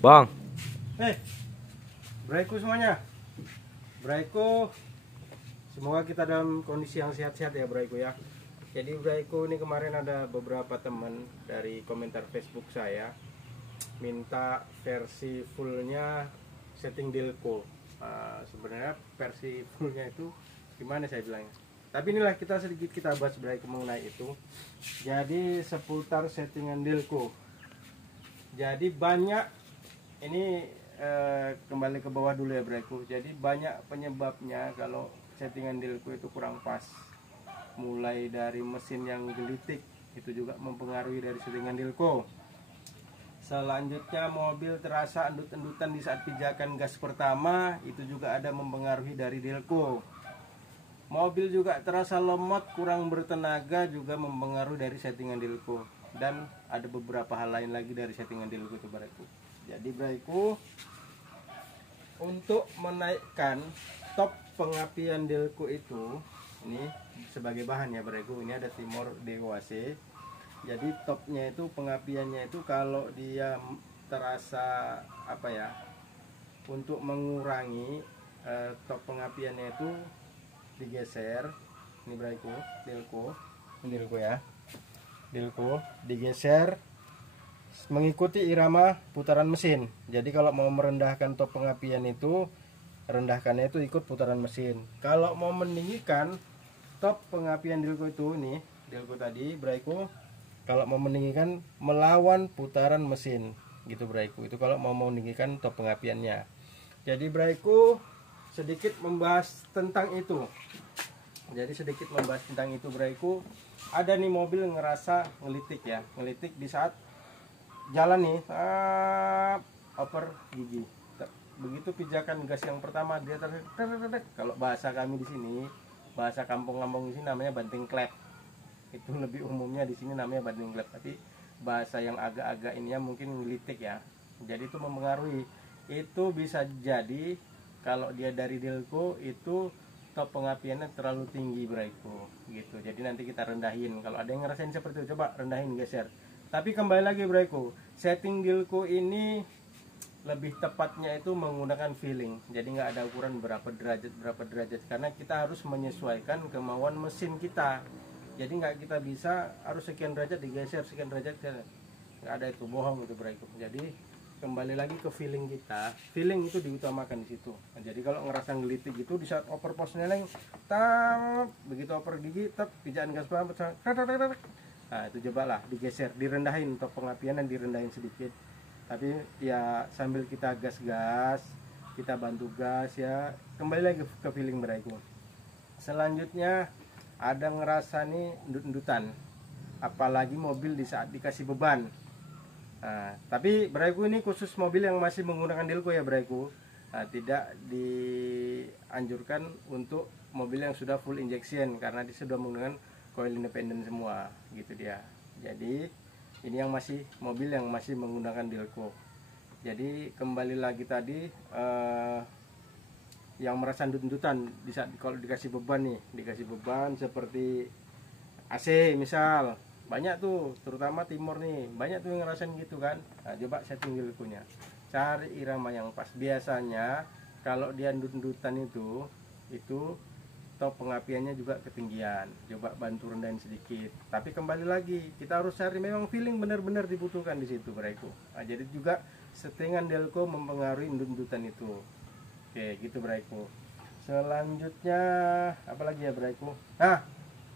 Bang. Braiku semuanya. Braiku, semoga kita dalam kondisi yang sehat-sehat ya Braiku ya. Jadi Braiku ini kemarin ada beberapa teman dari komentar Facebook saya minta versi fullnya setting Delco. Sebenarnya versi fullnya itu gimana saya bilangnya. Tapi inilah sedikit kita bahas Braiku mengenai itu. Jadi seputar settingan Delco. Jadi banyak ini kembali ke bawah dulu ya Braiku. Jadi banyak penyebabnya kalau settingan Delco itu kurang pas. Mulai dari mesin yang gelitik itu juga mempengaruhi dari settingan Delco. Selanjutnya mobil terasa endut-endutan di saat pijakan gas pertama, itu juga ada mempengaruhi dari Delco. Mobil juga terasa lemot, kurang bertenaga, juga mempengaruhi dari settingan Delco. Dan ada beberapa hal lain lagi dari settingan Delco itu Braiku. Jadi Braiku, untuk menaikkan top pengapian Delco itu, ini sebagai bahan ya Braiku, ini ada Timor DOAC. Jadi topnya itu pengapiannya itu kalau dia terasa apa ya, untuk mengurangi top pengapiannya itu digeser. Ini Braiku, Delco ya, Delco digeser mengikuti irama putaran mesin. Jadi kalau mau merendahkan top pengapian itu, rendahkannya itu ikut putaran mesin. Kalau mau meninggikan top pengapian Delco itu, ini Delco tadi Braiku, kalau mau meninggikan melawan putaran mesin gitu Braiku. Itu kalau mau meninggikan top pengapiannya. Jadi Braiku sedikit membahas tentang itu. Braiku. Ada nih mobil ngerasa ngelitik ya, ngelitik di saat jalan nih, oper gigi. Begitu pijakan gas yang pertama dia kalau bahasa kami di sini, bahasa kampung-kampung di sini namanya banting klep. Itu lebih umumnya di sini namanya banting klep, tapi bahasa yang agak-agak ini ya mungkin ngelitik ya. Jadi itu mempengaruhi. Itu bisa jadi kalau dia dari Delco itu top pengapiannya terlalu tinggi Braiku gitu. Jadi nanti kita rendahin. Kalau ada yang ngerasain seperti itu, coba rendahin, geser. Tapi kembali lagi Braiku, setting Delco ini lebih tepatnya itu menggunakan feeling. Jadi nggak ada ukuran berapa derajat karena kita harus menyesuaikan kemauan mesin kita. Jadi nggak kita bisa harus sekian derajat digeser, sekian derajat, nggak ada itu, bohong itu Braiku. Jadi kembali lagi ke feeling kita, feeling itu diutamakan di situ. Nah, jadi kalau ngerasa ngelitik gitu di saat oper posneleng, begitu oper gigi, pijakan gas pelan, nah itu cobalah digeser, direndahin top pengapian dan direndahin sedikit. Tapi ya sambil kita gas-gas, kita bantu gas ya. Kembali lagi ke feeling Braiku. Selanjutnya ada ngerasa nih endut-endutan, apalagi mobil di saat dikasih beban. Nah, tapi Braiku ini khusus mobil yang masih menggunakan Delco ya Braiku. Nah, tidak dianjurkan untuk mobil yang sudah full injection karena dia sudah menggunakan coil independen semua gitu dia. Jadi ini yang masih mobil yang masih menggunakan Delco. Jadi kembali lagi tadi yang merasa endut-endutan di saat kalau dikasih beban nih, dikasih beban seperti AC misal. Banyak tuh, terutama Timor nih, banyak tuh yang ngerasain gitu kan. Nah, coba setting Delco-nya, cari irama yang pas. Biasanya kalau dia endut-endutan itu top pengapiannya juga ketinggian. Coba bantu rendahin sedikit. Tapi kembali lagi, kita harus cari memang feeling benar-benar dibutuhkan di situ Braiku. Nah, jadi juga settingan Delco mempengaruhi endut-endutan itu. Oke, gitu Braiku. Selanjutnya apalagi ya Braiku? Nah,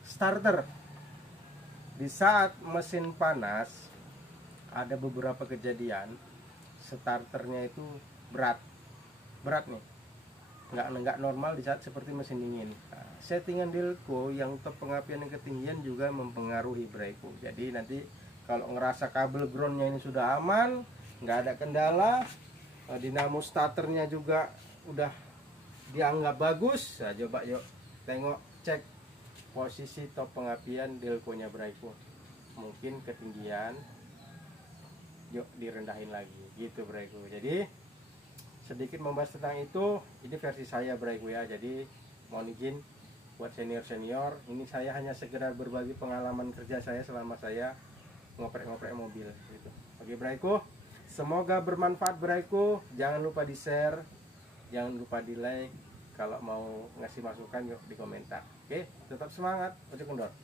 starter. Di saat mesin panas ada beberapa kejadian starternya itu berat nih, nggak normal di saat seperti mesin dingin. Nah, settingan Delco yang top pengapian yang ketinggian juga mempengaruhi Braiku. Jadi nanti kalau ngerasa kabel groundnya ini sudah aman, nggak ada kendala, dinamo starternya juga udah dianggap bagus, nah, coba yuk tengok, cek posisi top pengapian Delco-nya Braiku. Mungkin ketinggian, yuk direndahin lagi gitu Braiku. Jadi sedikit membahas tentang itu. Ini versi saya Braiku ya. Jadi mohon izin buat senior-senior, ini saya hanya sekedar berbagi pengalaman kerja saya selama saya ngoprek-ngoprek mobil gitu. Oke Braiku, Semoga bermanfaat beraku. Jangan lupa di share, jangan lupa di like. Kalau mau ngasih masukan yuk di komentar. Oke, tetap semangat. Ojo kendor.